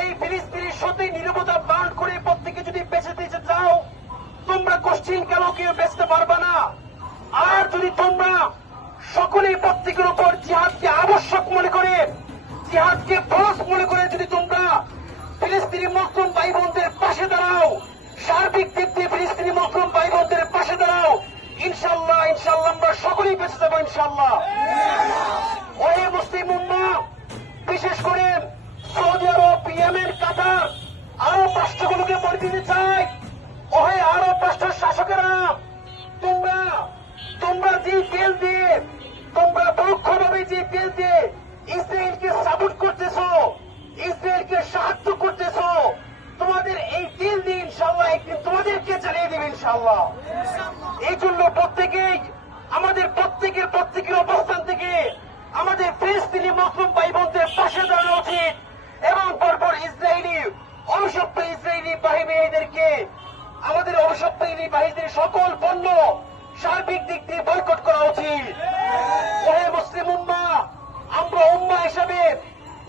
এই ফিলিস্তিনের সাথে নীরবতা পালন করে প্রত্যেকে যদি বেঁচে দিতে চাও, তোমরা কোশ্চিন কেন কেউ বেঁচতে পারবা না। আর যদি তোমরা সকলেই প্রত্যেকের উপর জিহাদকে আবশ্যক মনে করে, জিহাদকে ফরজ মনে করে যদি তোমরা ফিলিস্তিনি মুসলিম ভাই বোনদের পাশে দাঁড়াও, সার্বিক দিক দিয়ে ফিলিস্তিনি মুসলিম ভাই বোনদের পাশে দাঁড়াও, ইনশাল্লাহ ইনশাল্লাহ আমরা সকলেই বেঁচে যাবো ইনশাল্লাহ। ওহে মুসলিম উম্মাহ, বিশেষ করে সৌদি আরব, ইয়েমেন, কাতার, আরব রাষ্ট্রগুলোকে বলে দিতে চাই, ওহে আরব রাষ্ট্রের শাসকেরা, তোমরা যে তেল দিয়ে, তোমরা পরোক্ষভাবে যে তেল দিয়ে ইসরায়েলকে সাপোর্ট করতেছো, ইসরায়েলকে সাহায্য করতেছো, তোমাদের এই তেল দিয়ে ইনশাল্লাহ একদিন তোমাদেরকে জ্বালিয়ে দেবে ইনশাল্লাহ। এই জন্য আমাদের প্রত্যেকের অবস্থান থেকে আমাদের ফিলিস্তিনি মুসলিম ভাই বোনদের পাশে দাঁড়ানো উচিত এবং পরপর অভিশপ্ত ইসরায়েলি বাহিনীদেরকে, আমাদের অভিশপ্ত বাহিনীদের সকল পণ্য সার্বিক দিক দিয়ে বয়কট করা উচিত। ওহে মুসলিম উম্মাহ, আমরা উম্মাহ হিসাবে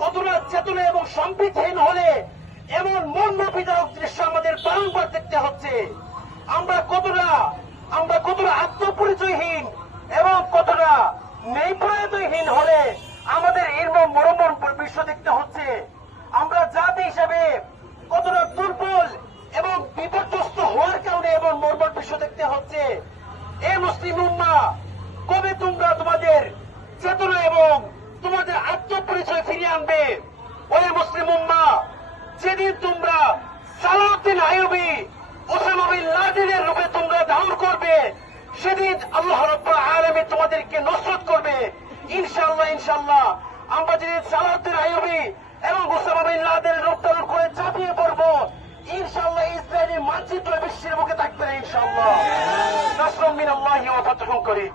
কতটা চেতনা এবং সম্বিতহীন হলে এমন মর্মবিদারক দৃশ্য আমাদের বারংবার দেখতে হচ্ছে। আমরা কতটা আত্মপরিচয়হীন এবং কতটা নৈপুণ্যহীন হলে আমাদের এরকম মরমর বিশ্ব দেখতে হচ্ছে। আমরা জাতি হিসাবে কতটা দুর্বল এবং বিপর্যস্ত হওয়ার কারণে এমন মর্মর বিশ্ব দেখতে হচ্ছে। এই মুসলিম উম্মাহ, কবে তোমরা তোমাদের চেতনা এবং তোমাদের আত্মপরিচয় ফিরিয়ে আনবে? ওই মুসলিম উম্মাহ, যেদিন তোমরা সালাউদ্দিন আইয়ুবী, ওসামা বিন লাদেনের রূপে তোমরা ধারণ করবে, সেদিন আল্লাহ রাব্বুল আলামিন তোমাদেরকে নসরত করবে ইনশাআল্লাহ ইনশাআল্লাহ। আমরা যেদিন সালাউদ্দিন আইয়ুবী এবং ওসামা বিন লাদেনের রূপ ধারণ করে ঝাঁপিয়ে পড়বো, ইনশাআল্লাহ ইসরায়েলি মানচিত্র বিশ্বের মুখে থাকবে না ইনশাআল্লাহ। নাসরুম মিনাল্লাহি ওয়া ফাতহুন করিম।